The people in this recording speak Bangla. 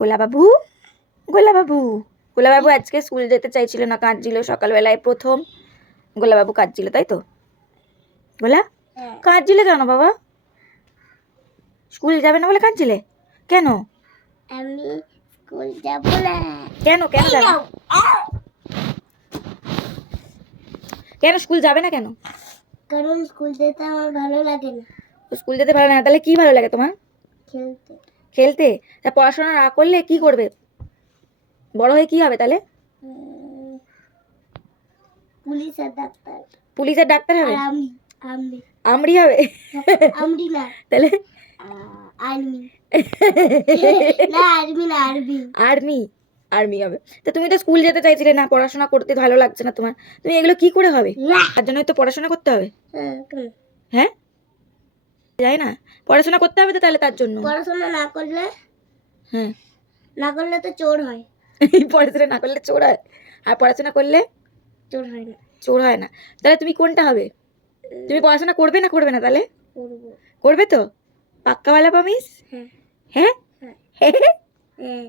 গোলাবাবু, গোলাবাবু, গোলাবাবু আজকে স্কুল যেতে চাইছিল না, কাঁদছিল। সকালবেলায় প্রথম গোলাবাবু কাঁদছিল, তাই তো? গোলা কাঁদছিলে কেন বাবা? স্কুল যাবে না বলে কাঁদছিলে কেন? আমি স্কুল যাব না। কেন কেন যাবে না? কেন স্কুল যাবে না কেন? কারণ স্কুল যেতে আমার ভালো লাগে না। স্কুল যেতে ভালো না, তাহলে কি ভালো লাগে তোমার? খেলতে। খেলতে? তা পড়াশোনা না করলে কি করবে? বড় হয়ে কি হবে তাহলে? পুলিশ আর ডাক্তার। পুলিশ আর ডাক্তার হবে? আর আমি আমরি হবে? আমরি না, তাহলে আর্মি। না আর্মি না, আরবি। আর্মি? আর্মি হবে? তা তুমি তো স্কুল যেতে চাইছিলে না, পড়াশোনা করতে ভালো লাগছে না তোমার, তুমি এগুলো কি করে হবে? তার জন্যই তো পড়াশোনা করতে হবে। হ্যাঁ, যাই না, পড়াশোনা করতে হবে তো তাহলে তার জন্য। পড়াশোনা না করলে? হ্যাঁ, না করলে তো চোর হয়। পড়াশোনা না করলে চোর হয়, আর পড়াশোনা করলে চোর হয় না। চোর হয় না? তাহলে তুমি কোনটা হবে? তুমি পড়াশোনা করবে না করবে না তাহলে? করব। করবে তো? পাক্কাওয়ালা প্রমিস? হ্যাঁ হ্যাঁ হ্যাঁ হ্যাঁ। হ্যাঁ।